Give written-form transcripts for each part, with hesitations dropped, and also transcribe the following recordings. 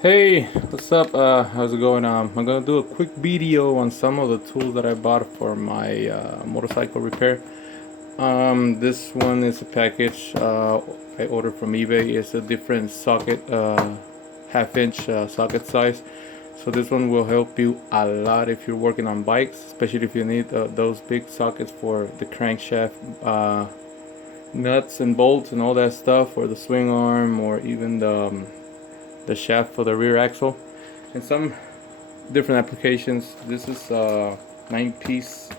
Hey, what's up? How's it going? I'm gonna do a quick video on some of the tools that I bought for my motorcycle repair. This one is a package I ordered from eBay. It's a different socket, half-inch socket size. So this one will help you a lot if you're working on bikes, especially if you need those big sockets for the crankshaft nuts and bolts and all that stuff, or the swing arm, or even the shaft for the rear axle, and some different applications. This is a 9-piece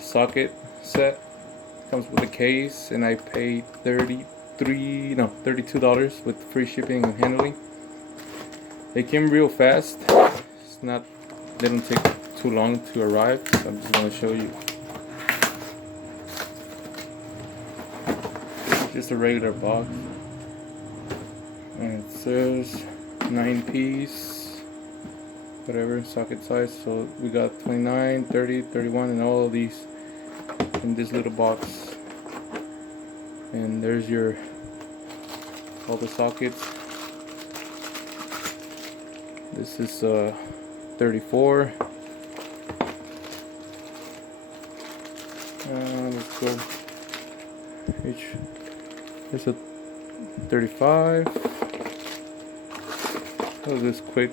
socket set. Comes with a case, and I paid $32 with free shipping and handling. They came real fast. It's not, they don't take too long to arrive. So I'm just gonna show you. Just a regular box, and it says 9-piece, whatever socket size. So we got 29, 30, 31, and all of these in this little box. And there's your all the sockets. This is 34. Let's go. There's a 35. Oh, this quick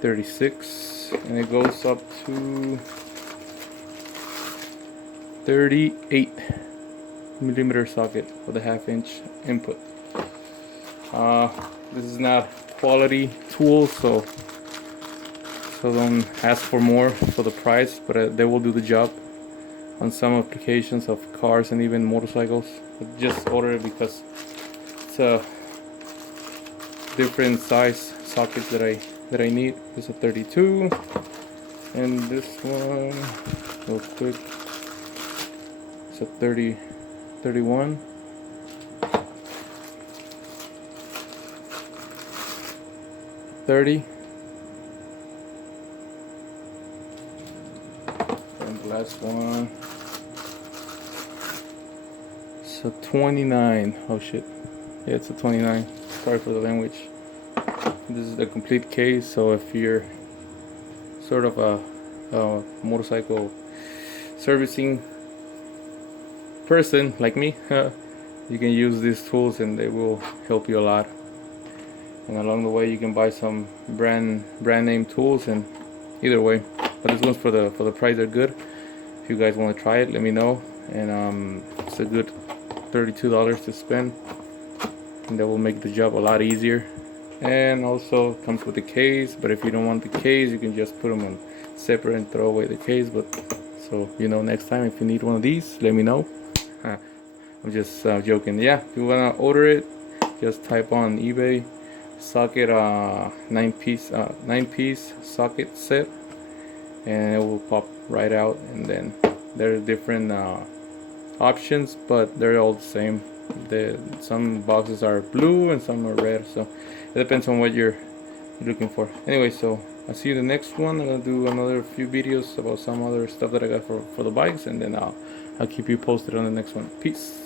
36, and it goes up to 38 millimeter socket for the half-inch input. This is not quality tool, so don't ask for more for the price, but they will do the job on some applications of cars and even motorcycles. I just ordered it because it's a different size socket that I need. It's a 32, and this one, real quick, it's a 31. And the last one, it's a 29. Oh shit, yeah, it's a 29. Sorry for the language. This is the complete case, so if you're sort of a motorcycle servicing person like me, you can use these tools and they will help you a lot. And along the way you can buy some brand name tools, and either way, but this one's for the price, they're good. If you guys want to try it, let me know. And it's a good $32 to spend, and that will make the job a lot easier. And also comes with the case, but if you don't want the case, you can just put them on separate and throw away the case. But so next time if you need one of these, let me know. I'm just joking. Yeah, if you wanna order it, just type on eBay socket 9-piece socket set, and it will pop right out. And then there are different options, but they're all the same. Some boxes are blue and some are red, so it depends on what you're looking for. Anyway, so I'll see you in the next one. I'm gonna do another few videos about some other stuff that I got for the bikes, and then I'll keep you posted on the next one. Peace.